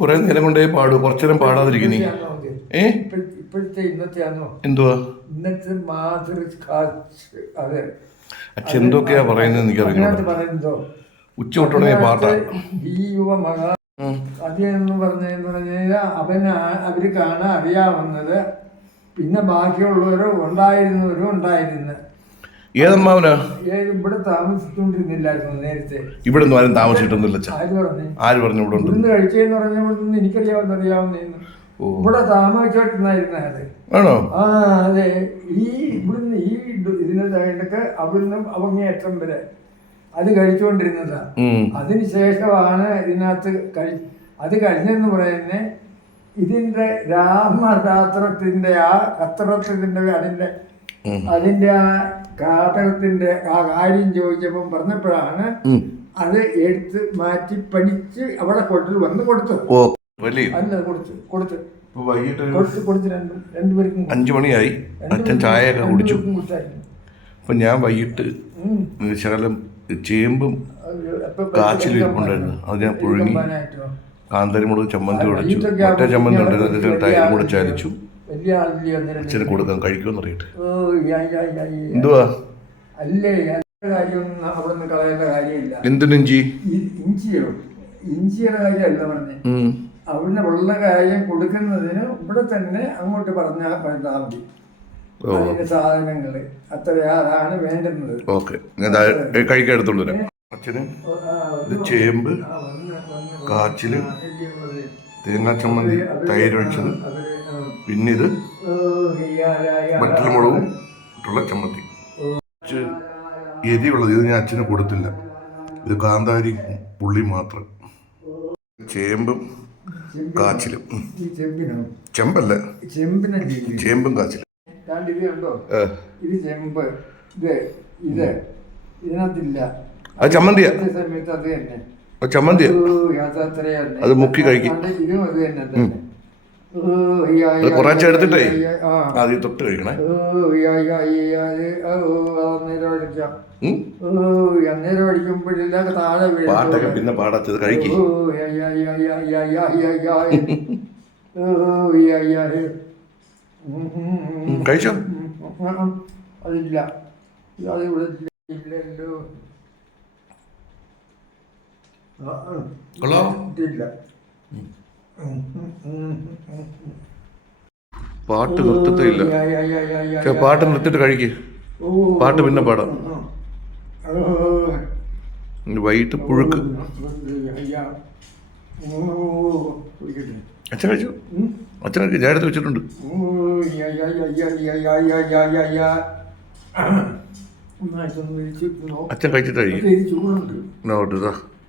കുറെ നേരം കൊണ്ടേ പാടൂ, കുറച്ചു നേരം പാടാതിരിക്കുന്നേ. ഇപ്പോഴത്തെ ഇന്നത്തെയാണോ? എന്തുവാ ഇന്നത്തെ അതെ അച്ഛൻ എന്തൊക്കെയാ പറയുന്നത് എനിക്കറിയാം. പറയുന്നതോ ഉച്ച തൊട്ടുടങ്ങിയ പാട്ടാ ഈ യുവ മഹാ അതെന്ന് പറഞ്ഞാൽ അവര് കാണാൻ അറിയാവുന്നത്. പിന്നെ ബാക്കിയുള്ളവരോ ഉണ്ടായിരുന്നു. ഏതമ്മാവനാ? ഇവിടെ താമസിച്ചുകൊണ്ടിരുന്നില്ലായിരുന്നു നേരത്തെ. ഇവിടെ ഒന്നും ആരും താമസിച്ചിട്ടൊന്നുമില്ല. ആര് പറഞ്ഞു ഇവിടെ ഇവിടുന്ന് കഴിച്ചെന്ന് പറഞ്ഞപ്പോഴൊന്നും എനിക്കറിയാവുന്നറിയാവുന്നേന്ന്. ഇവിടെ താമസിച്ചോട്ടുണ്ടായിരുന്ന അത് ആണോ? ആ അതെ. ഇവിടുന്ന് ഇതിനൊക്കെ അവിടുന്ന് അവങ്ങേറ്റം വരെ അത് കഴിച്ചുകൊണ്ടിരുന്നതാ. അതിനുശേഷമാണ് ഇതിനകത്ത് അത് കഴിഞ്ഞെന്ന് പറയുന്നത്. ഇതിന്റെ രാമരാത്രത്തിന്റെ ആ കത്രത്തിന്റെ അതിന്റെ ആ കാതകത്തിന്റെ ആ കാര്യം ചോദിച്ചപ്പം പറഞ്ഞപ്പോഴാണ് അത് എടുത്ത് മാറ്റി പഠിച്ച് അവിടെ വന്ന് കൊടുത്തത്. അല്ല കൊടുത്ത് രണ്ടുപേർക്കും 5 മണിയായി. അച്ഛൻ ചായയൊക്കെ കുടിച്ചു. അപ്പൊ ഞാൻ വൈകിട്ട് ശകലം ചേമ്പും കാച്ചിലിരിപ്പുണ്ടായിരുന്നു. അത് ഞാൻ പുഴുങ്ങി കാന്താരിമുളക് ചമ്മന്തി ഉടച്ചു. മറ്റേ ചമ്മന്തി ഉണ്ടായിരുന്നു, തൈരും കൂടെ ചാലിച്ചു. അച്ഛന് കൊടുക്കാൻ കഴിക്കുമെന്ന് അറിയട്ടെ. എന്തുവാ എന്തിനിഞ്ചി? ഇഞ്ചിയുടെ കാര്യമല്ല പറഞ്ഞേ. അവിടെ ഉള്ള കാര്യം കൊടുക്കുന്നതിന് ഇവിടെ തന്നെ അങ്ങോട്ട് പറഞ്ഞാൽ മതി. അതിന്റെ സാധനങ്ങള് അതാണ് വേണ്ടുന്നത്. ഓക്കെ, കഴിക്കാൻ എടുത്തോണ്ട് വരാം. അച്ഛന് ഇത് ചേമ്പ്, കാച്ചില്, തേങ്ങാ ചമ്മന്തി, തൈര് ഒഴിച്ചത്, പിന്നെ ഇത് വറ്റൽമുളകും ഇട്ടുള്ള ചമ്മന്തി. എരിവുള്ളത് ഇത് ഞാൻ അച്ഛന് കൊടുത്തില്ല. ഇത് കാന്താരി പുള്ളി മാത്രം. ചേമ്പും കാച്ചിലും. ചെമ്പല്ല, ചേമ്പും കാച്ചിലും. ഇത് ചെമ്പ്, ഇതിനകത്തില്ല. അത് ചമ്മന്തിയാ. സമയത്ത് അത് തന്നെ ചമ്മന്തിയാ. അത് മുക്കി കഴിക്കും. ഇതും അത് തന്നെ. കുറച്ച് എടുത്തിട്ടേ ആദ്യം തൊട്ട് കഴിക്കണേ. അന്നേരം അടിക്കുമ്പോഴില്ല താഴെ പാട്ടൊക്കെ പിന്നെ പാടാത്തത് കഴിക്കും. കഴിച്ചോ? അതില്ല, അതിവിടെ ഇല്ലല്ലോ. ഇല്ല. പാട്ട് നിർത്തത്തില്ല. പാട്ട് നിർത്തിട്ട് കഴിക്ക്. പാട്ട് പിന്നെ പാടാം. വൈകിട്ട് പുഴുക്ക്. അച്ഛൻ കഴിച്ചു. അച്ഛൻ കഴിച്ചു. ഞാൻ എടുത്ത് വെച്ചിട്ടുണ്ട്. അച്ഛൻ കഴിച്ചിട്ട് കഴിക്കും.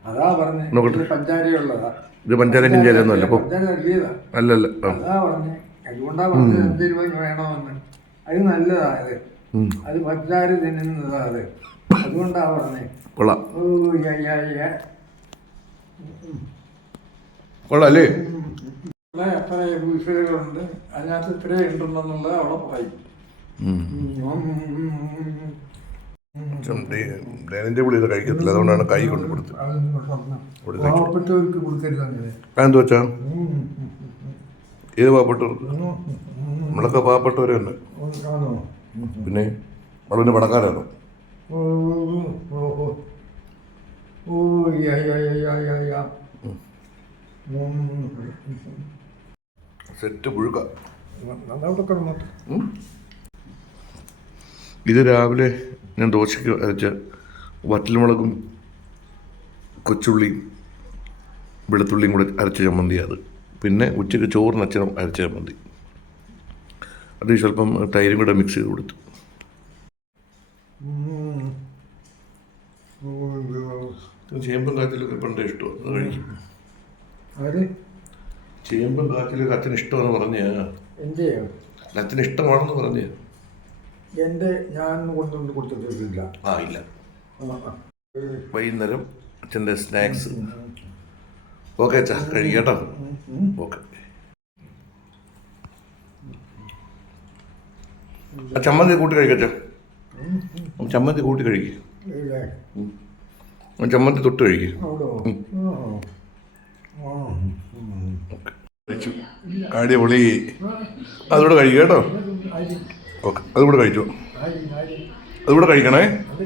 അതാ പറഞ്ഞേ, പഞ്ചാരയുള്ളതാ. ഇത് പഞ്ചാര കിഞ്ചാരൊന്നും അല്ല. അല്ലല്ല, അതുകൊണ്ടാ പറഞ്ഞത് 5 രൂപ വേണമെന്ന്. അത് നല്ലതാ. അത് പഞ്ചാര തിന്നുന്നതാ. അതുകൊണ്ടാ പറഞ്ഞേ. കൊള്ളാം. കൊള്ളാല്ലേ? എത്ര വീഴ്ചകളുണ്ട് അതിനകത്ത്, ഇത്ര ഉണ്ടെന്നുള്ളത് അവിടെ പറയും. ദേവന്റെ പുള്ളി ഇത് കഴിക്കത്തില്ല, അതുകൊണ്ടാണ് കൈ കൊണ്ട് കൊടുത്തത്. പാവപ്പെട്ടവർക്ക് കൊടുക്കരുത് അങ്ങനെ. അതെന്ത് വെച്ചാ? ഏത് പാവപ്പെട്ടവർക്ക്? നമ്മളൊക്കെ പാവപ്പെട്ടവരെ തന്നെ. പിന്നെ വളരെ പണക്കാരാണ്. സെറ്റ് പുഴുക്ക. ഇത് രാവിലെ ഞാൻ ദോശയ്ക്ക് അരച്ച വറ്റൽമുളകും കൊച്ചുള്ളിയും വെളുത്തുള്ളിയും കൂടെ അരച്ച ചമ്മന്തിയാണ് അത്. പിന്നെ ഉച്ചയ്ക്ക് ചോറിന് അച്ഛനും അരച്ച ചമ്മന്തി. അത് സ്വല്പം തൈരും കൂടെ മിക്സ് ചെയ്ത് കൊടുത്തു. ചേമ്പും കാച്ചിലൊക്കെ പണ്ടേ ഇഷ്ടമാണ്, അത് കഴിക്കും. ചേമ്പും കാച്ചിലൊക്കെ അച്ഛന് ഇഷ്ടമാണെന്ന് പറഞ്ഞ. അച്ഛന് ഇഷ്ടമാണെന്ന് പറഞ്ഞ. ഞാൻ കൊണ്ടുകൊണ്ട് കൊടുത്തിട്ടില്ല. ഇല്ല. വൈകുന്നേരം അച്ഛൻ്റെ സ്നാക്സ്. ഓക്കെ അച്ഛാ, കഴിക്കട്ടോ. ഓക്കെ. ചമ്മന്തി കൂട്ടി കഴിക്കച്ചാ. ചമ്മന്തി കൂട്ടി കഴിക്കും. ചമ്മന്തി തൊട്ട് കഴിക്കും. കഴിച്ചു. അടിപൊളി. അതുകൂടെ കഴിക്കുക കേട്ടോ. ഓക്കെ, അതുകൂടെ കഴിച്ചു. അതുകൂടെ കഴിക്കണേ. അത്